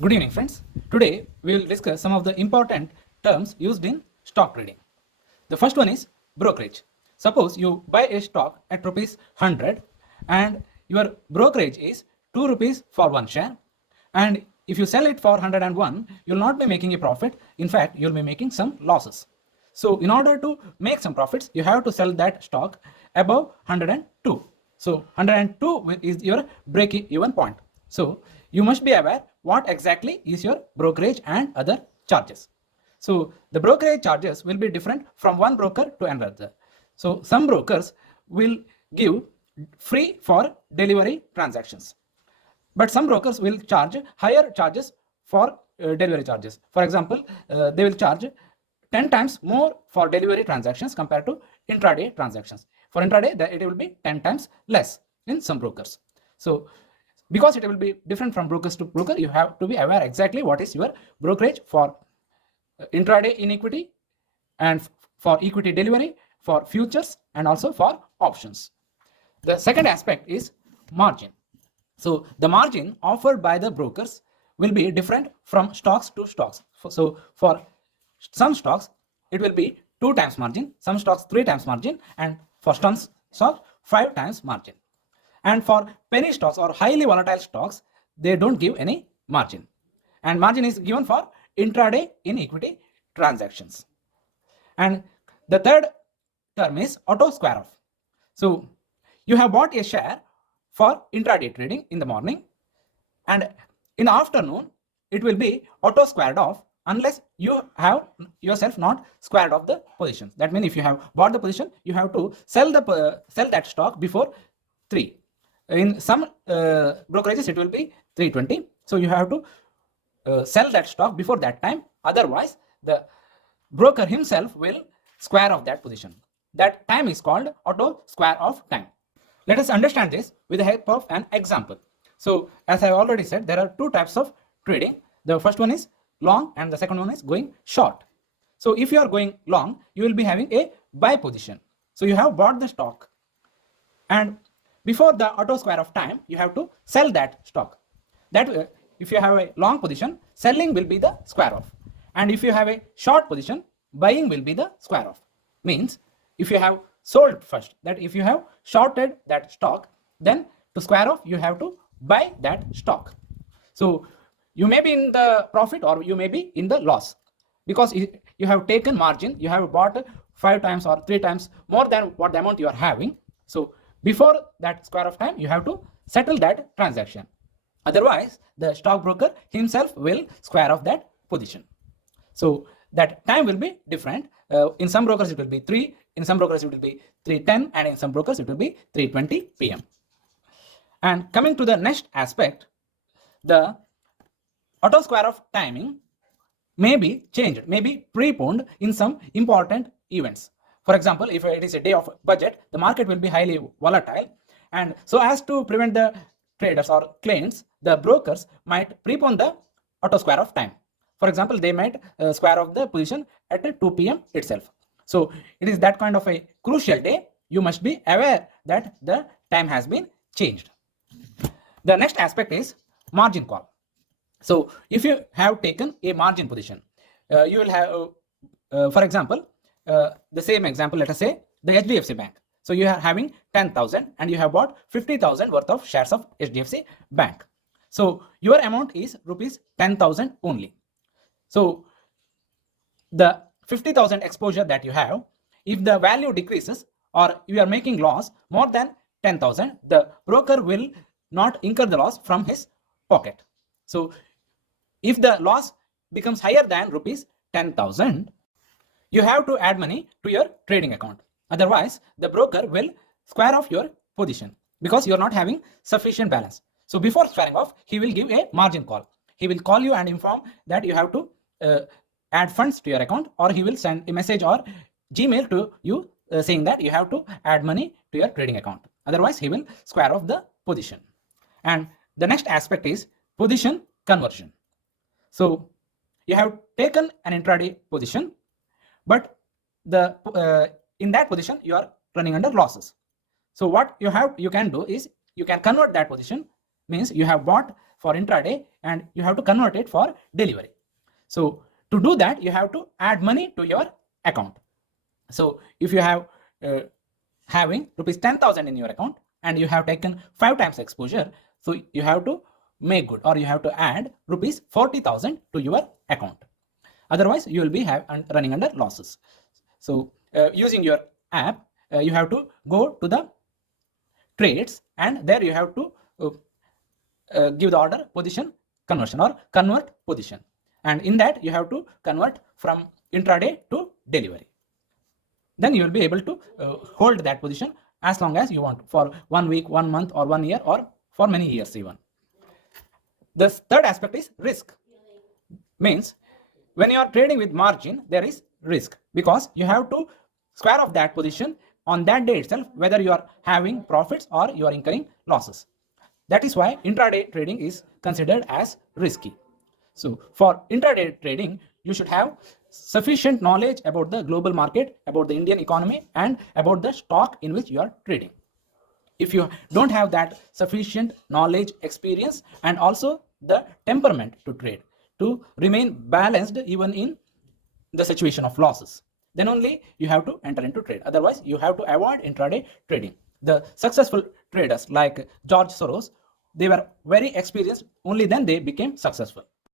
Good evening, friends. Today we will discuss some of the important terms used in stock trading. The first one is brokerage. Suppose you buy a stock at rupees 100 and your brokerage is 2 rupees for one share, and if you sell it for 101, you will not be making a profit. In fact, you will be making some losses. So in order to make some profits, you have to sell that stock above 102. So 102 is your break-even point. So you must be aware what exactly is your brokerage and other charges. So the brokerage charges will be different from one broker to another. So some brokers will give free for delivery transactions, but some brokers will charge higher charges for delivery charges. For example, they will charge 10 times more for delivery transactions compared to intraday transactions. For intraday, it will be 10 times less in some brokers. So because it will be different from brokers to broker, you have to be aware exactly what is your brokerage for intraday in equity and for equity delivery, for futures, and also for options. The second aspect is margin. So the margin offered by the brokers will be different from stocks to stocks. So for some stocks, it will be 2 times margin, some stocks 3 times margin, and for some stocks 5 times margin. And for penny stocks or highly volatile stocks, they don't give any margin. And margin is given for intraday in equity transactions. And the third term is auto square off. So you have bought a share for intraday trading in the morning, and in the afternoon it will be auto squared off unless you have yourself not squared off the positions. That means if you have bought the position, you have to sell that stock before 3. In some brokerages it will be 3:20, so you have to sell that stock before that time. Otherwise, the broker himself will square off that position. That time is called auto square off time. Let us understand this with the help of an example. So as I already said, there are 2 types of trading. The first one is long and the second one is going short. So if you are going long, you will be having a buy position. So you have bought the stock, and before the auto square of time, you have to sell that stock. That if you have a long position, selling will be the square off, and if you have a short position, buying will be the square off. Means if you have sold first, that if you have shorted that stock, then to square off you have to buy that stock. So you may be in the profit or you may be in the loss, because you have taken margin, you have bought 5 times or 3 times more than what the amount you are having. So before that square of time, you have to settle that transaction. Otherwise, the stockbroker himself will square off that position. So that time will be different. In some brokers it will be 3, in some brokers it will be 3:10, and in some brokers it will be 3:20 p.m. And coming to the next aspect, the auto square of timing may be changed, may be preponed in some important events. For example, if it is a day of budget, the market will be highly volatile, and so as to prevent the traders or clients, the brokers might prepone the auto square of time. For example, they might square off the position at 2 p.m. itself. So it is that kind of a crucial day. You must be aware that the time has been changed. The next aspect is margin call. So if you have taken a margin position, you will have, for example, the same example, let us say the HDFC Bank. So you are having 10,000 and you have bought 50,000 worth of shares of HDFC Bank. So your amount is rupees 10,000 only. So the 50,000 exposure that you have, if the value decreases or you are making loss more than 10,000, the broker will not incur the loss from his pocket. So if the loss becomes higher than rupees 10,000, you have to add money to your trading account. Otherwise, the broker will square off your position because you are not having sufficient balance. So before squaring off, he will give a margin call. He will call you and inform that you have to add funds to your account, or he will send a message or Gmail to you saying that you have to add money to your trading account. Otherwise, he will square off the position. And the next aspect is position conversion. So you have taken an intraday position, but in that position you are running under losses. So what you can do is you can convert that position. Means you have bought for intraday and you have to convert it for delivery. So to do that, you have to add money to your account. So if you have having rupees 10,000 in your account and you have taken 5 times exposure, so you have to make good, or you have to add rupees 40,000 to your account. Otherwise, you will be running under losses. So using your app, you have to go to the trades and there you have to give the order position conversion or convert position, and in that you have to convert from intraday to delivery. Then you will be able to hold that position as long as you want, for 1 week, 1 month, or 1 year, or for many years even. The third aspect is risk. Means when you are trading with margin, there is risk because you have to square off that position on that day itself, whether you are having profits or you are incurring losses. That is why intraday trading is considered as risky. So for intraday trading, you should have sufficient knowledge about the global market, about the Indian economy, and about the stock in which you are trading. If you don't have that sufficient knowledge, experience, and also the temperament to trade, to remain balanced even in the situation of losses, then only you have to enter into trade. Otherwise, you have to avoid intraday trading. The successful traders like George Soros, they were very experienced, only then they became successful.